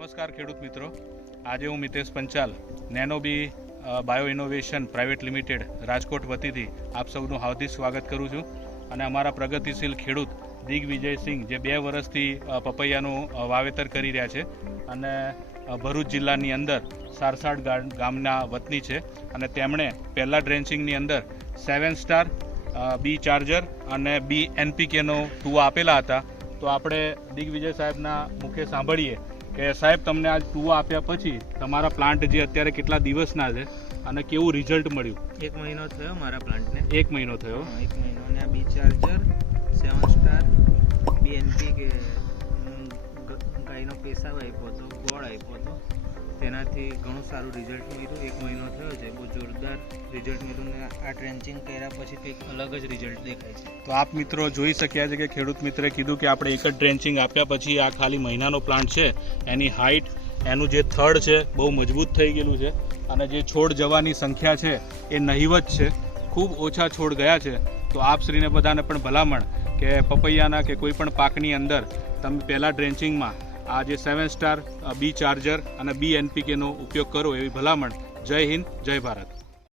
નમસ્કાર ખેડૂત મિત્રો. આજે હું Mitesh Panchal Nanobee bio innovation private limited Rajkot વતીથી આપ સૌનું હાર્દિક સ્વાગત કરું છું. અને અમારા પ્રગતિશીલ ખેડૂત દિગ્વિજયસિંહ જે બે વર્ષથી પપૈયાનું વાવેતર કરી રહ્યા છે અને ભરૂચ જિલ્લાની અંદર સારસાડ ગામના વતની છે. અને તેમણે પહેલાં ડ્રેન્ચિંગની અંદર સેવન સ્ટાર બી ચાર્જર અને બી એનપીકેનો ટુ આપેલા હતા. તો આપણે દિગ્વિજય સાહેબના મુખે સાંભળીએ કે સાહેબ તમને આ ટુ આપ્યા પછી તમારા પ્લાન્ટ જે અત્યારે કેટલા દિવસના છે અને કેવું રિઝલ્ટ મળ્યું? એક મહિનો થયો મારા પ્લાન્ટને. એક મહિનો થયો? એક મહિનો. અને આ બી ચાર્જર સેવન સ્ટાર બીએનપી કે ગાયનો પેશાબ આપ્યો હતો ગોળ આપ્યો હતો. તેનાથી ઘણું સારું રિઝલ્ટ મળ્યું. એક મહિનો થયો છે. બહુ જોરદાર રિઝલ્ટ મળ્યું ને આ ટ્રેન્ચિંગ કર્યા પછી કંઈક અલગ જ રિઝલ્ટ દેખાય છે. તો આપ મિત્રો જોઈ શક્યા છે કે ખેડૂત મિત્રે કીધું કે આપણે એક જ ડ્રેન્ચિંગ આપ્યા પછી આ ખાલી મહિનાનો પ્લાન્ટ છે. એની હાઇટ એનું જે થડ છે, બહુ મજબૂત થઈ ગયેલું છે. અને જે છોડ જવાની સંખ્યા છે, એ નહિવત છે. ખૂબ ઓછા છોડ ગયા છે. તો આપ શ્રીને બધાને પણ ભલામણ કે પપૈયાના કે કોઈ પણ પાકની અંદર તમે પહેલાં ડ્રેન્ચિંગમાં આ જે સેવન સ્ટાર બી ચાર્જર અને બી એનપીકેનો ઉપયોગ કરો એવી ભલામણ. જય હિન્દ, જય ભારત.